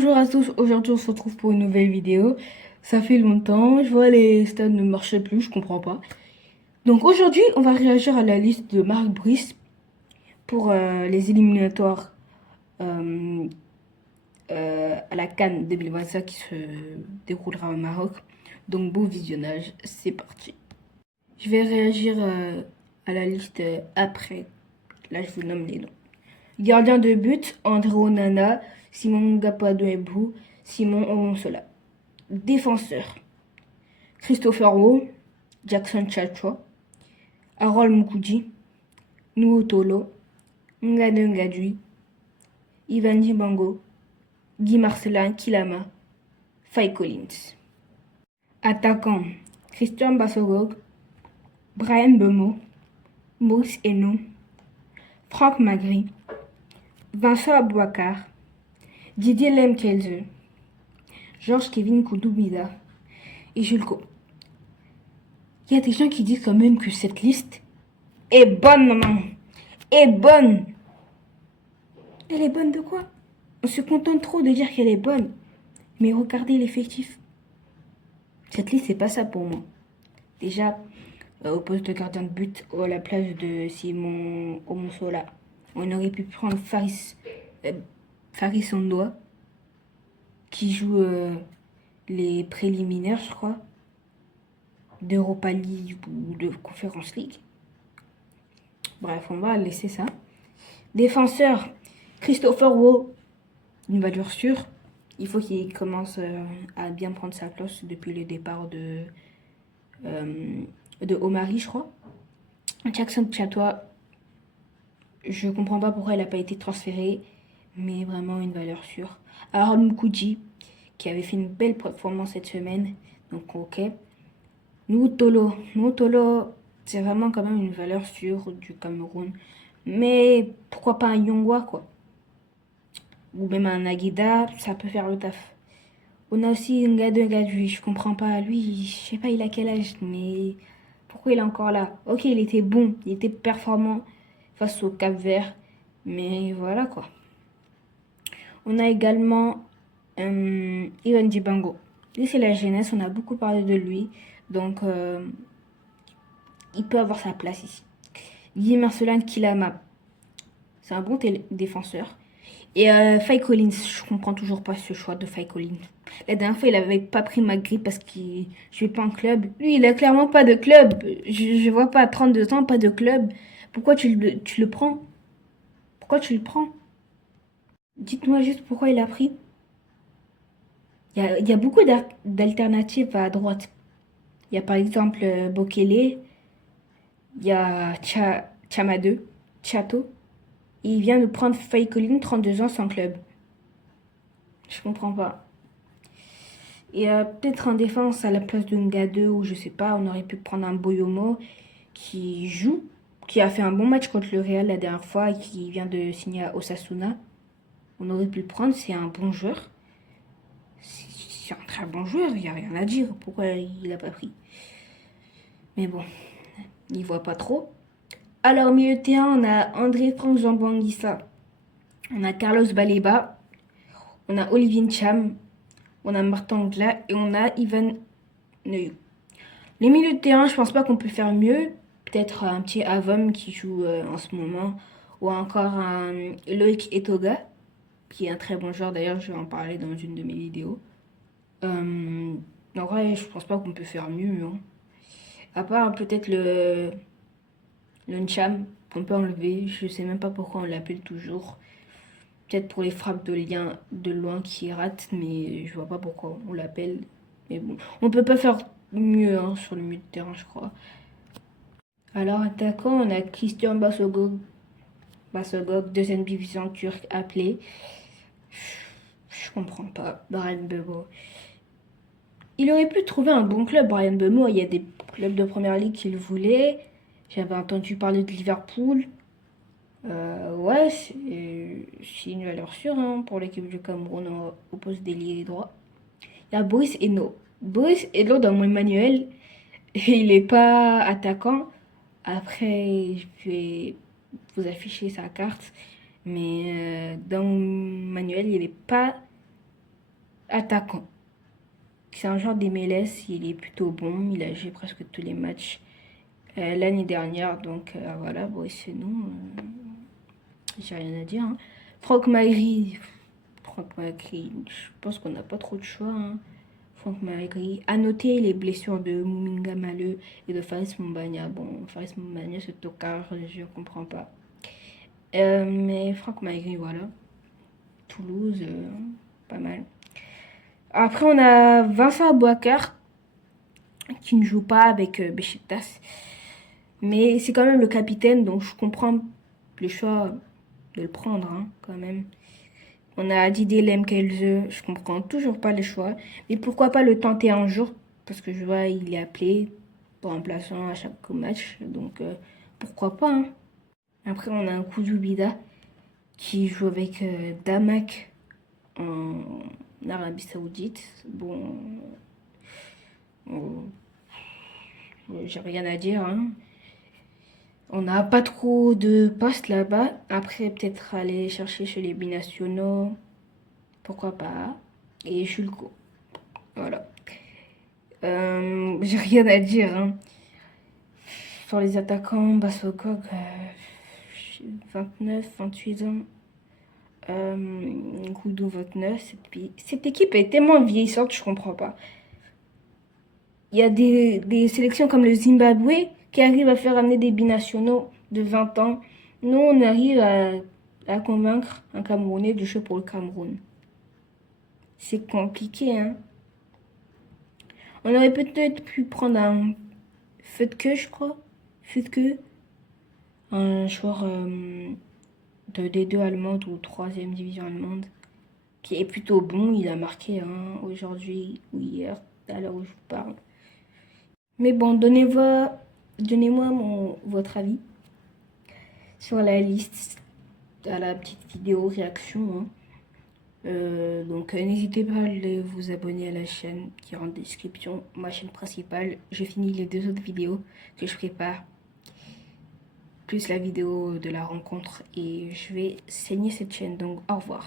Bonjour à tous, aujourd'hui on se retrouve pour une nouvelle vidéo. Ça fait longtemps, je vois les stats ne marchaient plus, je comprends pas. Donc aujourd'hui on va réagir à la liste de Marc Brice pour les éliminatoires euh, à la CAN 2025 qui se déroulera au Maroc. Donc beau visionnage, c'est parti. Je vais réagir à la liste après. Là je vous nomme les noms. Gardien de but, André Onana, Simon Ngapadou, Simon Omonsola. Défenseur, Christopher Rowe, Jackson Chacho, Harold Mukudi, Nuotolo, Ngade Ngadui, Ivan Dibango, Guy Marcelin Kilama, Faye Collins. Attaquant, Christian Bassogog, Brian Bemo, Maurice Eno, Franck Magri, Vincent Abouakar, Didier Lemkelze, Georges Kevin Koudoubida et Jules Co. Il y a des gens qui disent quand même que cette liste est bonne, maman. Est bonne. Elle est bonne de quoi? On se contente trop de dire qu'elle est bonne. Mais regardez l'effectif. Cette liste, c'est pas ça pour moi. Déjà, au poste de gardien de but, à la place de Simon Omonsola, on aurait pu prendre Faris Ondoa, qui joue les préliminaires, je crois, d'Europa League ou de Conference League. Bref, on va laisser ça. Défenseur, Christopher Rowe, une valeur sûre. Il faut qu'il commence à bien prendre sa place depuis le départ de Omari, je crois. Jackson Chatois, je comprends pas pourquoi il n'a pas été transféré, mais vraiment une valeur sûre. Harold Mukudi, qui avait fait une belle performance cette semaine, donc ok. Nuotolo, c'est vraiment quand même une valeur sûre du Cameroun. Mais pourquoi pas un Yongwa, quoi. Ou même un Agueda, ça peut faire le taf. On a aussi un gars de Gadui, je comprends pas. Lui, je sais pas il a quel âge, mais pourquoi il est encore là? Ok, il était bon, il était performant face au Cap-Vert, mais voilà quoi. On a également Ivan Dibango. Lui, c'est la jeunesse, on a beaucoup parlé de lui, donc il peut avoir sa place ici. Guy Marcelin Kilama, c'est un bon défenseur. Et Faye Collins, je comprends toujours pas ce choix de Faye Collins. La dernière fois, il avait pas pris Magri parce qu'il jouait pas en club. Lui, il a clairement pas de club. Je vois pas, à 32 ans, pas de club. Pourquoi tu le prends? Pourquoi tu le prends? Dites-moi juste pourquoi il a pris. Il y a beaucoup d'alternatives à droite. Il y a par exemple Bokele, il y a Chamade, Chato. Et il vient de prendre Faye Collins, 32 ans, sans club. Je comprends pas. Et peut-être en défense à la place de Ngade ou je sais pas, on aurait pu prendre un Boyomo qui joue, qui a fait un bon match contre le Real la dernière fois et qui vient de signer à Osasuna. On aurait pu le prendre, c'est un bon joueur. C'est un très bon joueur, il n'y a rien à dire. Pourquoi il n'a pas pris? Mais bon, il voit pas trop. Alors, au milieu de terrain, on a André Franck Jean-Banguissa, on a Carlos Baleba, on a Olivier Ncham, on a Martin Gla et on a Ivan Neuilly. Les milieux de terrain, je pense pas qu'on peut faire mieux. Peut-être un petit Avom qui joue en ce moment. Ou encore un Loïc Etoga, qui est un très bon joueur. D'ailleurs, je vais en parler dans une de mes vidéos. En vrai, je pense pas qu'on peut faire mieux. Hein. À part peut-être le Ncham, qu'on peut enlever. Je sais même pas pourquoi on l'appelle toujours. Peut-être pour les frappes de loin qui ratent, mais je vois pas pourquoi on l'appelle. Mais bon, on peut pas faire mieux hein, sur le milieu de terrain, je crois. Alors, attaquant, on a Christian Bassogog, deuxième division turque appelé. Je comprends pas. Brian Bemo. Il aurait pu trouver un bon club, Brian Bemo. Il y a des clubs de première ligue qui le voulaient. J'avais entendu parler de Liverpool. Ouais, c'est une valeur sûre hein, pour l'équipe du Cameroun au poste d'ailier droit. Il y a Boris Eno. Boris Eno dans mon manuel, il n'est pas attaquant. Après, je vais vous afficher sa carte. Mais dans mon manuel, il n'est pas attaquant. C'est un genre d'MLS, il est plutôt bon, il a joué presque tous les matchs l'année dernière, donc voilà, bon, et sinon, j'ai rien à dire. Hein. Franck Maïri, je pense qu'on n'a pas trop de choix. Hein. Franck Maïri, à noter les blessures de Mouminga Maleu et de Faris Mombagna. Bon, Faris Mombagna, ce tocard, je comprends pas. Mais Franck Maïri, voilà. Toulouse, pas mal. Après, on a Vincent Abouakar, qui ne joue pas avec Besiktas. Mais c'est quand même le capitaine, donc je comprends le choix de le prendre, hein, quand même. On a Didier Lemkelze, je comprends toujours pas le choix. Mais pourquoi pas le tenter un jour? Parce que je vois, il est appelé pour remplaçant à chaque match. Donc pourquoi pas, hein. Après, on a un Kouzoubida qui joue avec Damak en Arabie Saoudite. Bon, j'ai rien à dire, hein. On n'a pas trop de postes là-bas. Après, peut-être aller chercher chez les binationaux. Pourquoi pas. Et Julko. Voilà. J'ai rien à dire. Hein. Sur les attaquants, Bassokog, 29, 28 ans. Goudou, 29. Cette équipe est tellement vieillissante, je comprends pas. Il y a des sélections comme le Zimbabwe qui arrivent à faire amener des binationaux de 20 ans. Nous, on arrive à convaincre un Camerounais de jouer pour le Cameroun. C'est compliqué, hein. On aurait peut-être pu prendre un Futke, je crois. Futke. Un joueur de D2 allemande ou 3e division allemande. Qui est plutôt bon. Il a marqué hein, aujourd'hui ou hier, à l'heure où je vous parle. Mais bon, donnez-moi votre avis sur la liste, à la petite vidéo réaction. Hein. Donc n'hésitez pas à aller vous abonner à la chaîne qui est en description, ma chaîne principale. Je finis les 2 autres vidéos que je prépare, plus la vidéo de la rencontre et je vais saigner cette chaîne. Donc au revoir.